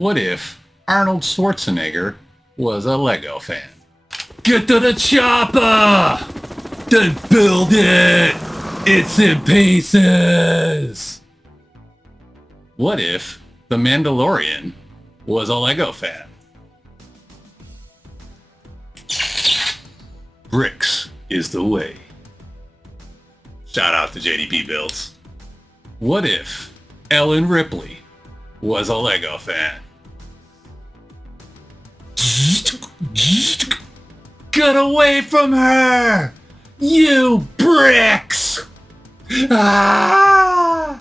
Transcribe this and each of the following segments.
What if Arnold Schwarzenegger was a Lego fan? Get to the chopper! Then build it! It's in pieces! What if the Mandalorian was a Lego fan? Bricks is the way. Shout out to JDP Builds. What if Ellen Ripley was a Lego fan? Get away from her! You bricks! Ah!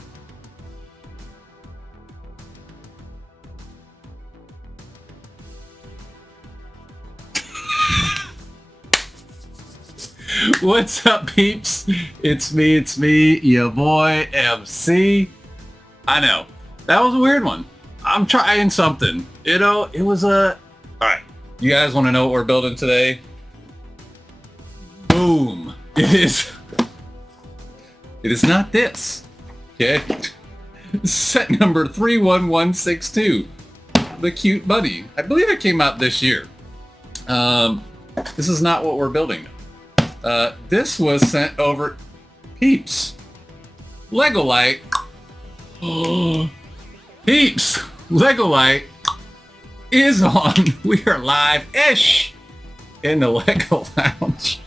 What's up, peeps? It's me, your boy, MC. I know, that was a weird one. I'm trying something. You know, it was a... Alright, you guys want to know what we're building today? Boom. It is not this. Okay? Set number 31162. The Cute Buddy. I believe it came out this year. This is not what we're building. This was sent over... Peeps. Legolite. Oh, peeps. Legolite is on. We are live-ish in the Lego Lounge.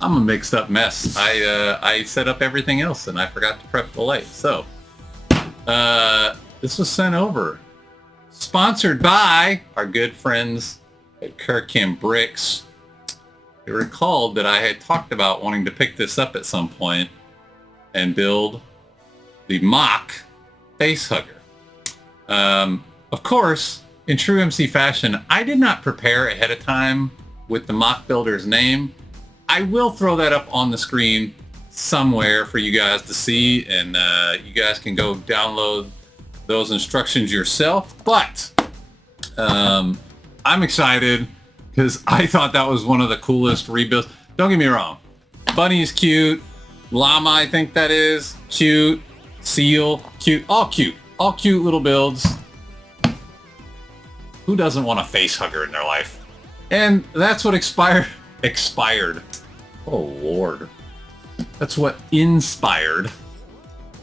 I'm a mixed up mess. I set up everything else and I forgot to prep the light. So, this was sent over. Sponsored by our good friends at Kirkham Bricks. You recalled that I had talked about wanting to pick this up at some point and build the mock facehugger. Of course, in true MC fashion, I did not prepare ahead of time with the mock builder's name. I will throw that up on the screen somewhere for you guys to see, and you guys can go download those instructions yourself. But I'm excited because I thought that was one of the coolest rebuilds. Don't get me wrong. Bunny is cute. Llama, I think that is. Cute. Seal. Cute. All cute. All cute little builds. Who doesn't want a face hugger in their life? And that's what expired. Oh, Lord. That's what inspired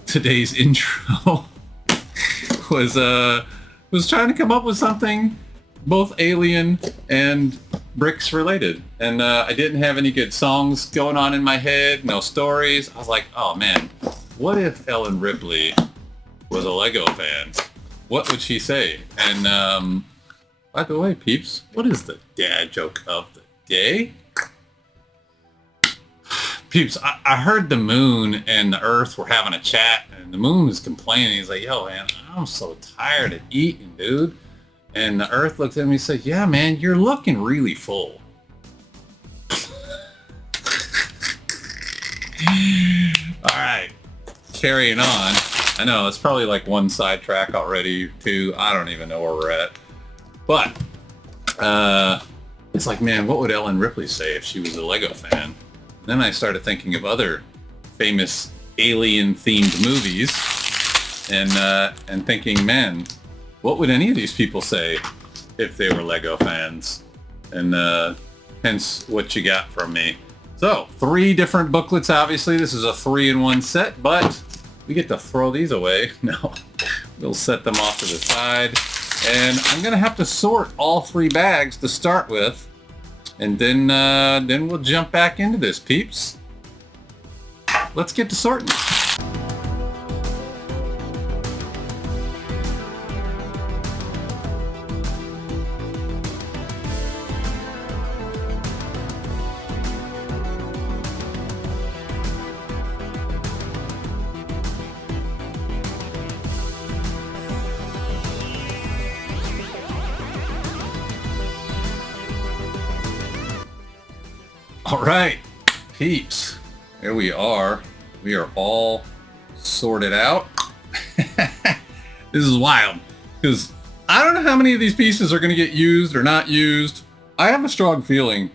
today's intro. was trying to come up with something both alien and bricks related, and I didn't have any good songs going on in my head, no stories. I was like, oh man, what if Ellen Ripley was a Lego fan? What would she say? And by the way, peeps, what is the dad joke of the day? Peeps, I heard the moon and the earth were having a chat, and the moon was complaining. He's like, yo man, I'm so tired of eating, dude. And the earth looked at me and said, yeah, man, you're looking really full. All right, carrying on. I know, it's probably like one sidetrack already, two. I don't even know where we're at. But it's like, man, what would Ellen Ripley say if she was a Lego fan? And then I started thinking of other famous alien-themed movies and thinking, man, what would any of these people say if they were Lego fans? And hence what you got from me. So, 3 different booklets, obviously. This is a 3-in-1 set, but we get to throw these away. No, we'll set them off to the side. And I'm going to have to sort all 3 bags to start with. And then we'll jump back into this, peeps. Let's get to sorting. All right, peeps, here we are. We are all sorted out. This is wild because I don't know how many of these pieces are going to get used or not used. I have a strong feeling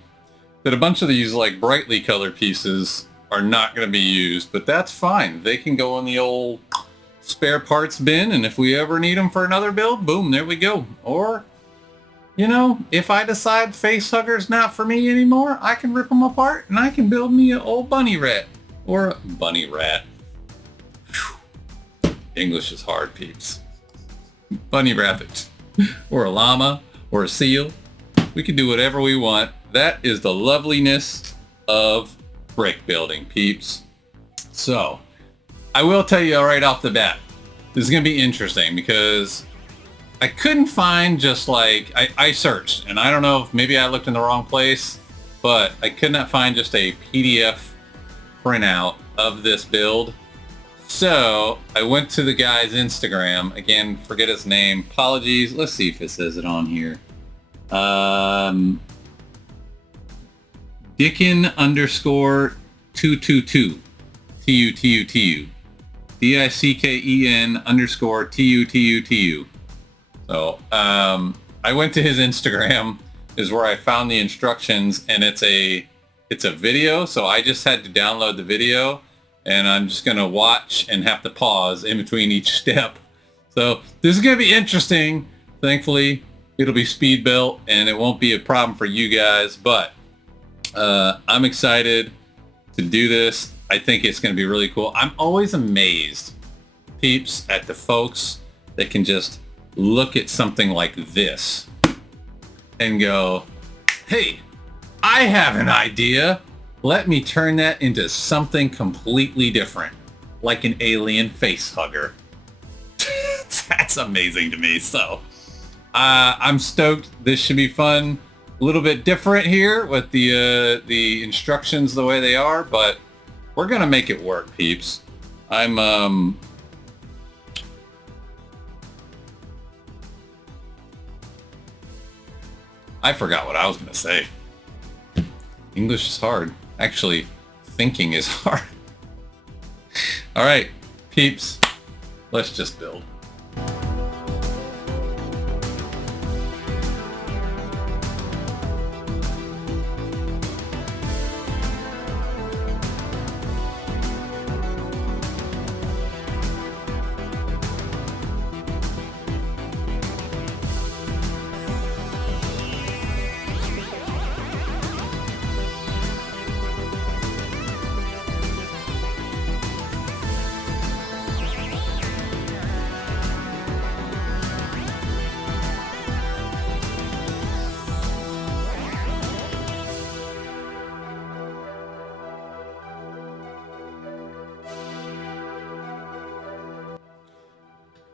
that a bunch of these like brightly colored pieces are not going to be used, but that's fine. They can go in the old spare parts bin, and if we ever need them for another build, boom, there we go. Or, you know, if I decide facehugger's not for me anymore, I can rip them apart and I can build me an old bunny rat. Or a bunny rat. Whew. English is hard, peeps. Bunny rabbit. Or a llama. Or a seal. We can do whatever we want. That is the loveliness of brick building, peeps. So, I will tell you right off the bat, this is going to be interesting because I couldn't find just like, I searched, and I don't know if maybe I looked in the wrong place, but I could not find just a PDF printout of this build. So I went to the guy's Instagram, again, forget his name, apologies, let's see if it says it on here. Dicken_222, TUTUTU, DICKEN_TUTUTU. So I went to his Instagram, is where I found the instructions, and it's a video, so I just had to download the video, and I'm just gonna watch and have to pause in between each step. So this is gonna be interesting. Thankfully, it'll be speed built and it won't be a problem for you guys, but I'm excited to do this. I think it's gonna be really cool. I'm always amazed, peeps, at the folks that can just look at something like this and go, hey, I have an idea. Let me turn that into something completely different, like an alien face hugger. That's amazing to me. So I'm stoked. This should be fun. A little bit different here with the instructions the way they are, but we're gonna make it work, peeps. I forgot what I was gonna say. English is hard. Actually, thinking is hard. All right, peeps, let's just build.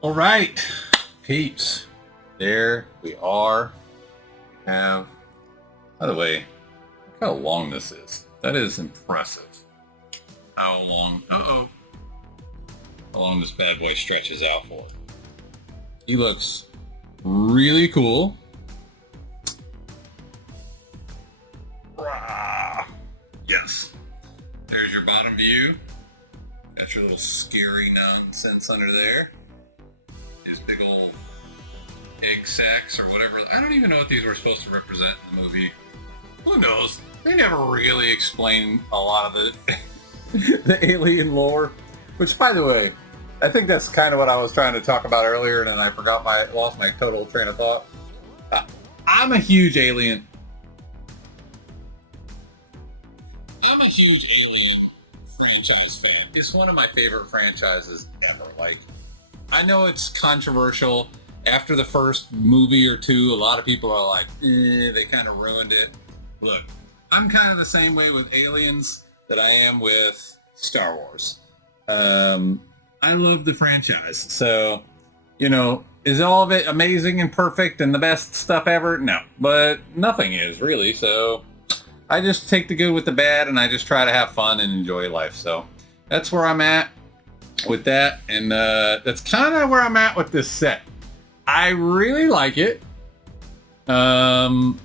All right, peeps, there we are. We have, by the way, look how long this is. That is impressive. How long, how long this bad boy stretches out for. He looks really cool. Yes. There's your bottom view. Got your little scary nonsense under there. These big old egg sacs or whatever. I don't even know what these were supposed to represent in the movie. Who knows? They never really explain a lot of it. The alien lore. Which, by the way, I think that's kind of what I was trying to talk about earlier, and then I lost my total train of thought. I'm a huge alien franchise fan. It's one of my favorite franchises ever. Like, I know it's controversial. After the first movie or two, a lot of people are like, they kind of ruined it. Look, I'm kind of the same way with Aliens that I am with Star Wars. I love the franchise. So, you know, is all of it amazing and perfect and the best stuff ever? No, but nothing is really. So I just take the good with the bad, and I just try to have fun and enjoy life. So that's where I'm at with that, and that's kind of where I'm at with this set. I really like it. So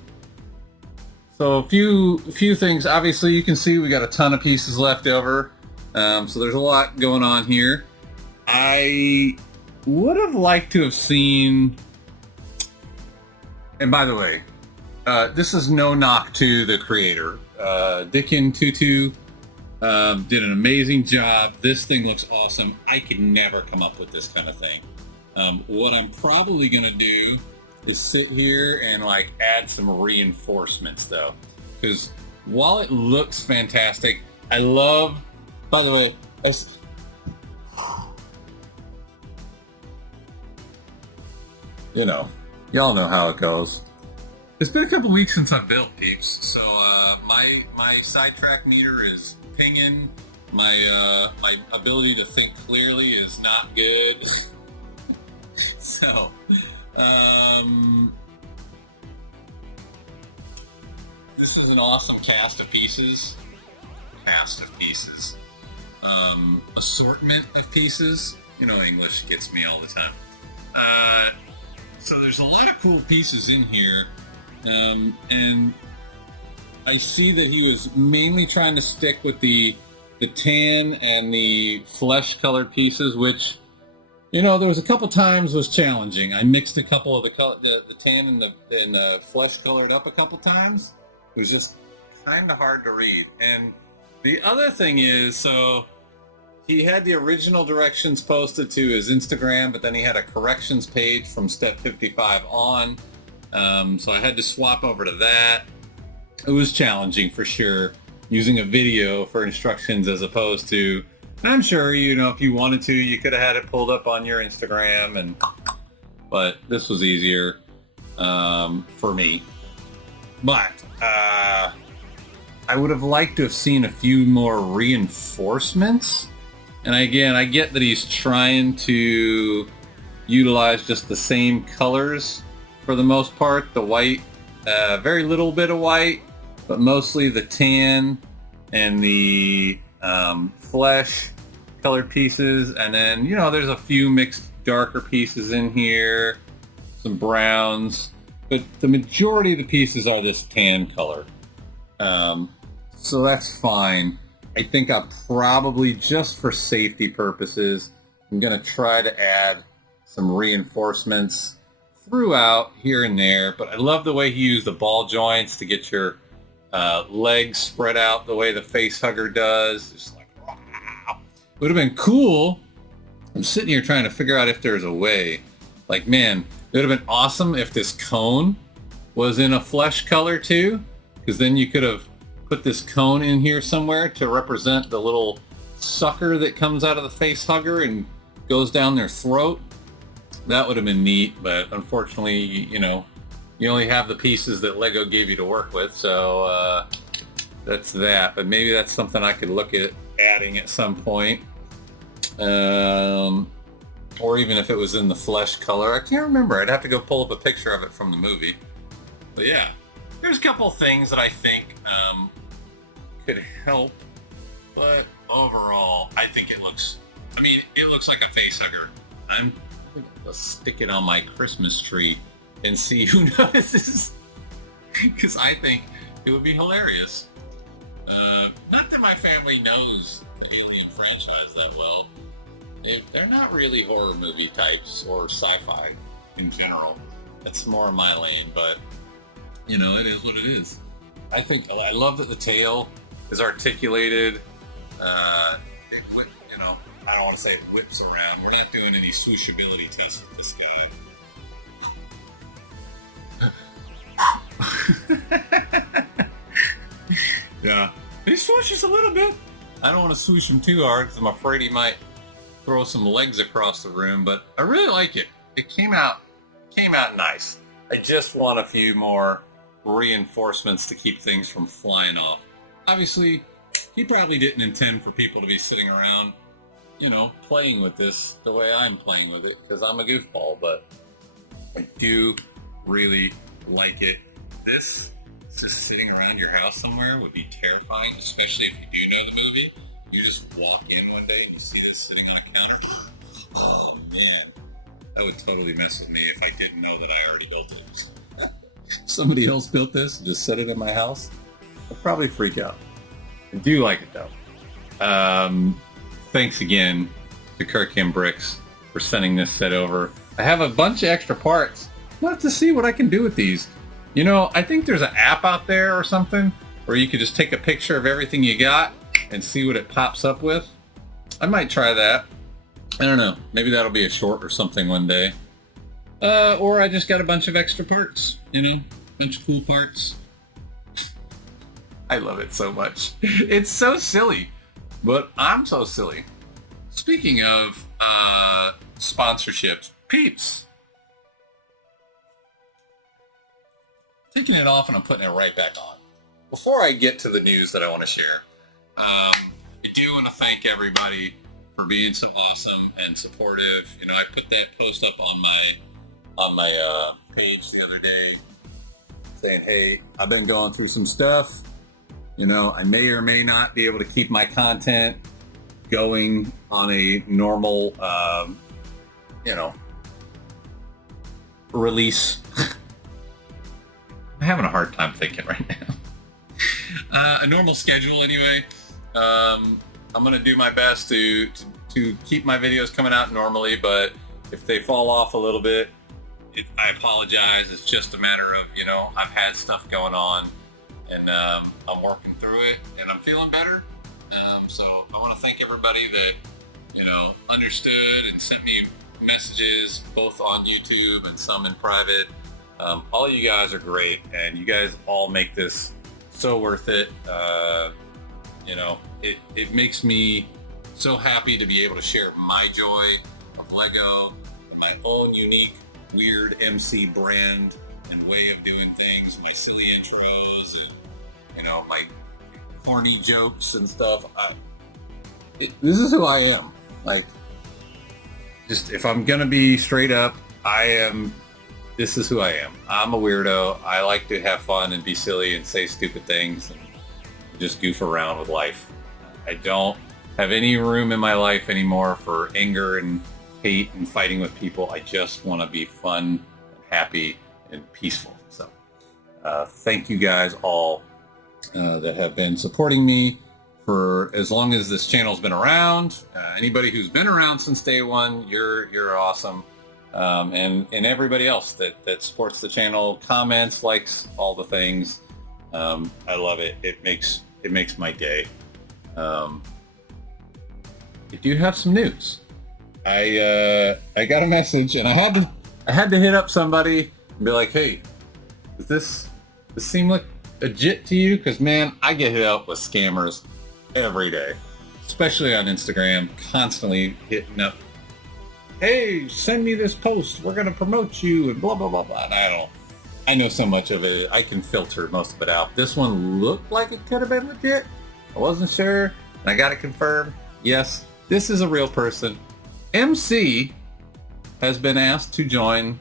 a few things. Obviously, you can see we got a ton of pieces left over. So there's a lot going on here. I would have liked to have seen. And by the way, this is no knock to the creator, Dicken Did an amazing job. This thing looks awesome. I could never come up with this kind of thing. What I'm probably gonna do is sit here and like add some reinforcements though, because while it looks fantastic, I love, by the way, you know, y'all know how it goes. It's been a couple weeks since I've built, peeps, so my sidetrack meter is pinging. My ability to think clearly is not good. So, this is an awesome cast of pieces. Assortment of pieces. You know, English gets me all the time. So there's a lot of cool pieces in here. And I see that he was mainly trying to stick with the tan and the flesh colored pieces, which, you know, there was a couple times was challenging. I mixed a couple of the tan and the flesh colored up a couple times. It was just kind of hard to read. And the other thing is, so he had the original directions posted to his Instagram, but then he had a corrections page from step 55 on. So I had to swap over to that. It was challenging for sure, using a video for instructions as opposed to, I'm sure, you know, if you wanted to, you could have had it pulled up on your Instagram, but this was easier for me. But I would have liked to have seen a few more reinforcements. And again, I get that he's trying to utilize just the same colors for the most part. The white, very little bit of white, but mostly the tan and the flesh colored pieces. And then, you know, there's a few mixed darker pieces in here, some browns, but the majority of the pieces are this tan color. So that's fine. I think I'll probably, just for safety purposes, I'm gonna try to add some reinforcements throughout here and there. But I love the way he used the ball joints to get your legs spread out the way the facehugger does. Just like, wow. Would have been cool. I'm sitting here trying to figure out if there's a way. Like, man, it would have been awesome if this cone was in a flesh color too, because then you could have put this cone in here somewhere to represent the little sucker that comes out of the facehugger and goes down their throat. That would have been neat, but unfortunately, you know, you only have the pieces that Lego gave you to work with, so that's that. But maybe that's something I could look at adding at some point. Or even if it was in the flesh color. I can't remember. I'd have to go pull up a picture of it from the movie. But yeah, there's a couple things that I think could help. But overall, I think it looks, I mean, it looks like a facehugger. I'm going to stick it on my Christmas tree and see who notices. Because I think it would be hilarious. Not that my family knows the Alien franchise that well. They're not really horror movie types or sci-fi in general. That's more my lane, but you know, it is what it is. I love that the tail is articulated. You know, I don't want to say it whips around. We're not doing any swooshability tests with this guy. Yeah, he swooshes a little bit. I don't want to swoosh him too hard because I'm afraid he might throw some legs across the room, but I really like it. It came out nice. I just want a few more reinforcements to keep things from flying off. Obviously, he probably didn't intend for people to be sitting around, you know, playing with this the way I'm playing with it, because I'm a goofball, but I do really like it. This just sitting around your house somewhere would be terrifying, especially if you do know the movie. You just walk in one day and you see this sitting on a counter. Oh man, that would totally mess with me if I didn't know that I already built it. Somebody else built this and just set it in my house. I'd probably freak out. I do like it though. Thanks again to Lumibricks for sending this set over. I have a bunch of extra parts. I'll have to see what I can do with these. You know, I think there's an app out there or something where you could just take a picture of everything you got and see what it pops up with. I might try that. I don't know. Maybe that'll be a short or something one day. Or I just got a bunch of extra parts, you know, bunch of cool parts. I love it so much. It's so silly, but I'm so silly. Speaking of sponsorships, peeps. Taking it off and I'm putting it right back on. Before I get to the news that I want to share, I do want to thank everybody for being so awesome and supportive. You know, I put that post up on my page the other day saying, hey, I've been going through some stuff. You know, I may or may not be able to keep my content going on a normal, you know, release. I'm having a hard time thinking right now. A normal schedule anyway. I'm going to do my best to keep my videos coming out normally, but if they fall off a little bit, I apologize. It's just a matter of, you know, I've had stuff going on, and I'm working through it, and I'm feeling better. So I want to thank everybody that, you know, understood and sent me messages, both on YouTube and some in private. All of you guys are great, and you guys all make this so worth it. You know, it makes me so happy to be able to share my joy of Lego and my own unique, weird MC brand and way of doing things, my silly intros and, you know, my corny jokes and stuff. This is who I am. Like, just if I'm gonna be straight up, this is who I am. I'm a weirdo. I like to have fun and be silly and say stupid things and just goof around with life. I don't have any room in my life anymore for anger and hate and fighting with people. I just want to be fun and happy and peaceful. So thank you guys all that have been supporting me for as long as this channel's been around. Anybody who's been around since day one, you're awesome. And everybody else that supports the channel, comments, likes, all the things. I love it. It makes my day. I do have some news. I got a message, and I had to hit up somebody and be like, hey, does this seem like legit to you? Because man, I get hit up with scammers every day, especially on Instagram, constantly hitting up, hey, send me this post, we're gonna promote you, and blah blah blah blah. And I know so much of it, I can filter most of it out. This one looked like it could have been legit. I wasn't sure, and I got it confirmed. Yes, this is a real person. MC has been asked to join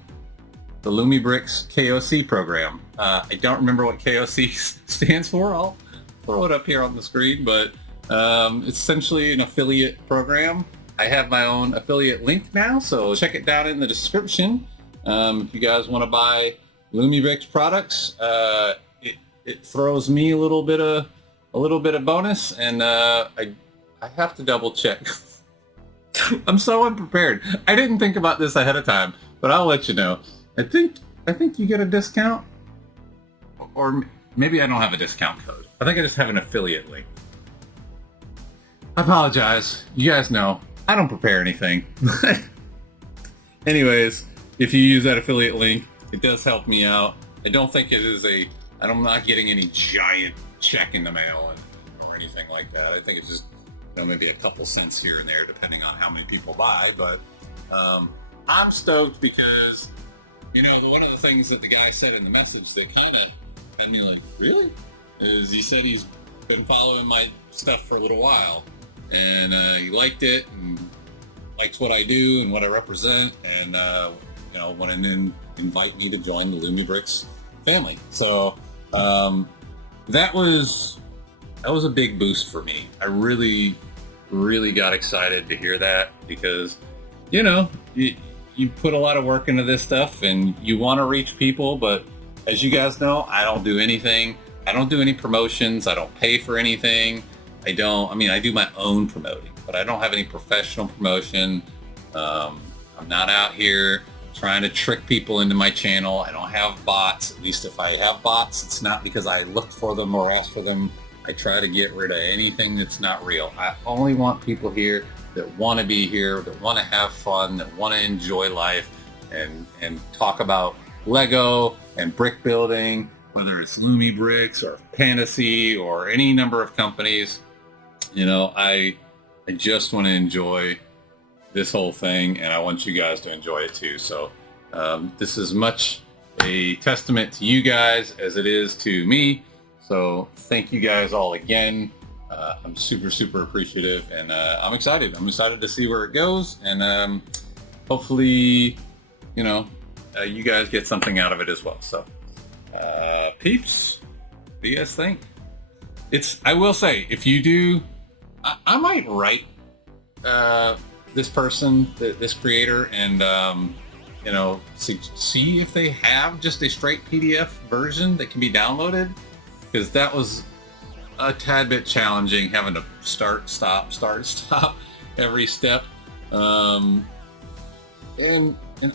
the Lumibricks KOC program. I don't remember what KOC stands for. I'll throw it up here on the screen, but it's essentially an affiliate program. I have my own affiliate link now, so check it down in the description. If you guys want to buy Lumibricks products, it throws me a little bit of bonus, and I have to double check. I'm so unprepared. I didn't think about this ahead of time, but I'll let you know. I think you get a discount, or maybe I don't have a discount code. I think I just have an affiliate link. I apologize. You guys know I don't prepare anything. Anyways, if you use that affiliate link, it does help me out. I don't think it is I'm not getting any giant check in the mail or anything like that. I think it's just, you know, maybe a couple cents here and there depending on how many people buy, but I'm stoked because, you know, one of the things that the guy said in the message that kind of had me like, really? Is he said he's been following my stuff for a little while, and he liked it and likes what I do and what I represent, and you know, wanted to invite me to join the Lumibricks family. So that was a big boost for me. I really got excited to hear that because, you know, you put a lot of work into this stuff and you want to reach people, but as you guys know, I don't do anything. I don't do any promotions. I don't pay for anything. I do my own promoting, but I don't have any professional promotion. I'm not out here trying to trick people into my channel. I don't have bots. At least if I have bots, it's not because I looked for them or asked for them. I try to get rid of anything that's not real. I only want people here that want to be here, that want to have fun, that want to enjoy life, and talk about Lego and brick building, whether it's Lumibricks or Fantasy or any number of companies. You know, I just want to enjoy this whole thing, and I want you guys to enjoy it too. So this is much a testament to you guys as it is to me. So thank you guys all again. I'm super appreciative, and I'm excited. I'm excited to see where it goes, and hopefully, you know, you guys get something out of it as well. So peeps, what do you guys think? I will say, if you do, I might write this person, this creator, and you know, see if they have just a straight PDF version that can be downloaded, because that was a tad bit challenging, having to start stop every step, and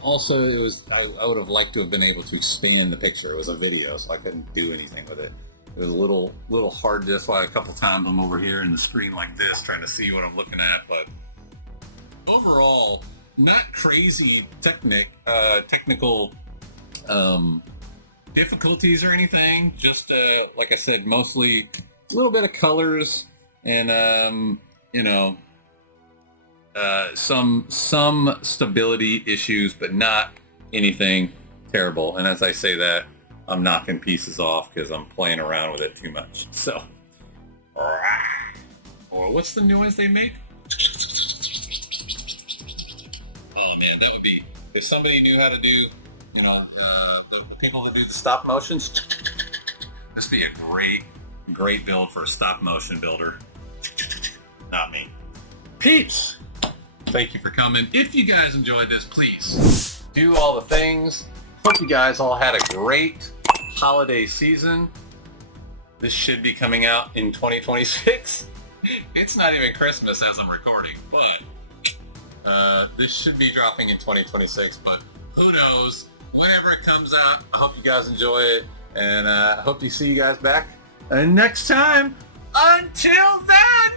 also it was I would have liked to have been able to expand the picture. It was a video, so I couldn't do anything with it. It was a little hard. That's why a couple times I'm over here in the screen like this trying to see what I'm looking at, but overall not crazy technical difficulties or anything. Just like I said, mostly a little bit of colors and you know, some stability issues, but not anything terrible. And as I say that, I'm knocking pieces off because I'm playing around with it too much. So, or what's the new ones they make? Oh man, that would be, if somebody knew how to do, you know, the people that do the stop motions, this would be a great build for a stop motion builder. Not me. Peeps, thank you for coming. If you guys enjoyed this, please do all the things. Hope you guys all had a great holiday season. This should be coming out in 2026. It's not even Christmas as I'm recording, but this should be dropping in 2026, but who knows? Whenever it comes out, I hope you guys enjoy it, and I hope to see you guys back next time. Until then!